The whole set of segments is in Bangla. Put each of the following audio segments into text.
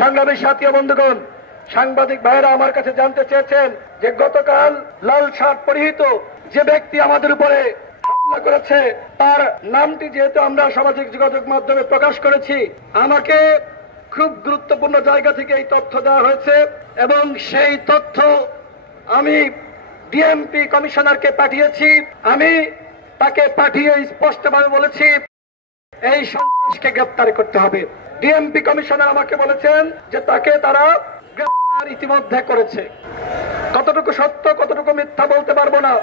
সংগ্রামী সাথী ও বন্ধুগণ, সাংবাদিক ভাইরা আমার কাছে জানতে চেয়েছেন যে গতকাল লাল শার্ট পরিহিত যে ব্যক্তি আমাদের উপরে হামলা করেছে তার নামটি যেহেতু আমরা সামাজিক যোগাযোগ মাধ্যমে প্রকাশ করেছি, আমাকে খুব গুরুত্বপূর্ণ জায়গা থেকে এই তথ্য দেওয়া হয়েছে এবং সেই তথ্য আমি ডিএমপি কমিশনারকে পাঠিয়েছি। আমি তাকে পাঠিয়ে স্পষ্টভাবে বলেছি এই সন্ত্রাসকে গ্রেফতার করতে হবে। ডিএমপি কমিশনার আমাকে বলেছেন যে তাকে তারা গ্রেফতার ইতিমধ্যে করেছে। কতটুকু সত্য কতটুকু মিথ্যা বলতে পারবো না,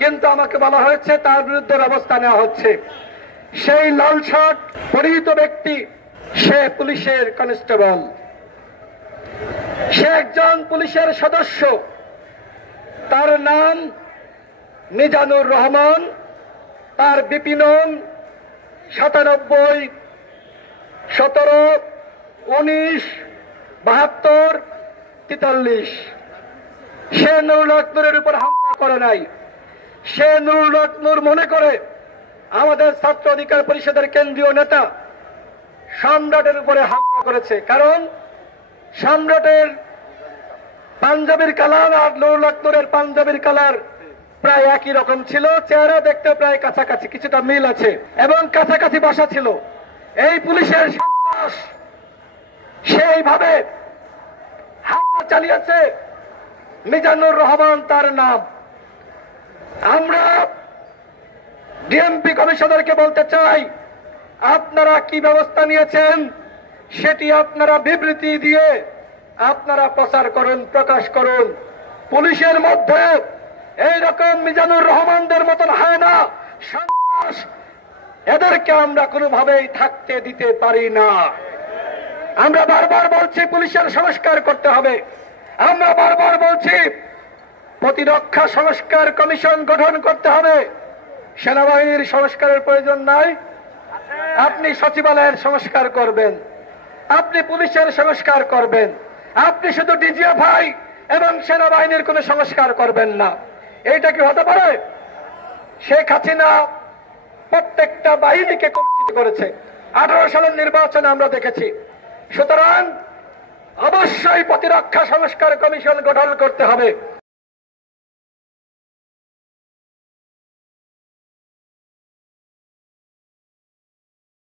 কিন্তু আমাকে বলা হয়েছে তার বিরুদ্ধে ব্যবস্থা নেওয়া হচ্ছে। সেই লাল শার্ট পরিহিত ব্যক্তি সে পুলিশের কনস্টেবল, সে একজন পুলিশের সদস্য। তার নাম মিজানুর রহমান, তার বিপি নং 97 17 19 72 43। সে নুরুল হক নূরের উপর হামলা করে নাই। সে নুরুল হক নূর মনে করে আমাদের ছাত্র অধিকার পরিষদের কেন্দ্রীয় নেতা সম্রাটের উপরে হামলা করেছে, কারণ সম্রাটের পাঞ্জাবির কালার আর নুরুল হক নূরের পাঞ্জাবির কালার প্রায় একই রকম ছিল, চেহারা দেখতে প্রায় কাছাকাছি, কিছুটা মিল আছে এবং কাছাকাছি বাসা ছিল। এই পুলিশের সন্ত্রাস সেইভাবে হামলা চালিয়েছে। মিজানুর রহমান তার নাম। আমরা ডিএমপি কমিশনারকে বলতে চাই, আপনারা কি ব্যবস্থা নিয়েছেন সেটি আপনারা বিবৃতি দিয়ে আপনারা প্রচার করুন, প্রকাশ করুন। পুলিশের মধ্যে এইরকম মিজানুর রহমানদের মতন হয় না সন্ত্রাস, এদেরকে আমরা কোনোভাবেই থাকতে দিতে পারি না। আমরা বারবার বলছি পুলিশের সংস্কার করতে হবে। আমরা বারবার বলছি প্রতিরক্ষা সংস্কার কমিশন গঠন করতে হবে। সেনাবাহিনীর সংস্কারের প্রয়োজন নাই। আপনি সচিবালয়ের সংস্কার করবেন, আপনি পুলিশের সংস্কার করবেন, আপনি শুধু ডিজিএফআই এবং সেনাবাহিনীর কোনো সংস্কার করবেন না। এইটা কি হতে পারে? শেখ হাসিনা প্রত্যেকটা বাহিনীকে কলুষিত করেছে। 18 সালের নির্বাচনে আমরা দেখেছি। সুতরাং অবশ্যই প্রতিরক্ষা সংস্কার কমিশন গঠন করতে হবে।